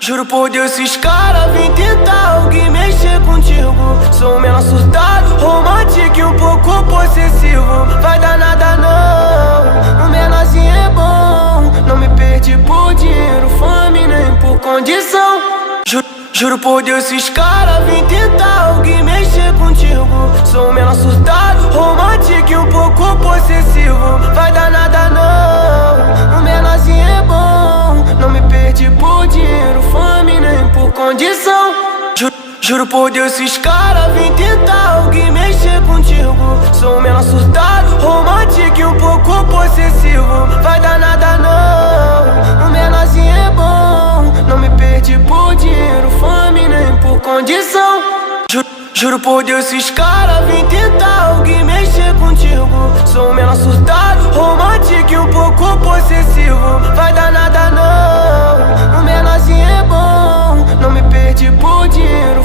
Juro por Deus, esses caras vêm tentar alguém mexer contigo. Sou um menor surtado, romântico e um pouco possessivo. Vai dar nada não, o menorzinho é bom. Não me perdi por dinheiro, fome nem por condição. Juro por Deus, esses caras vêm tentar alguém mexer contigo. Sou um menor surtado, romântico e um pouco possessivo. Vai dar nada não, o menorzinho é bom. Não me perdi por dinheiro, fome nem por condição. Juro por Deus, esses caras vêm tentar alguém mexer contigo. Sou um menor surtado, romântico e um pouco possessivo. Vai dar nada não, o menorzinho é bom. Não me perdi por dinheiro, fome nem por condição. Juro por Deus, esses caras vêm tentar alguém mexer contigo. Sou um menor surtado, romântico e um pouco possessivo. Vai dar nada não, o menorzinho é bom. Não me perdi por dinheiro,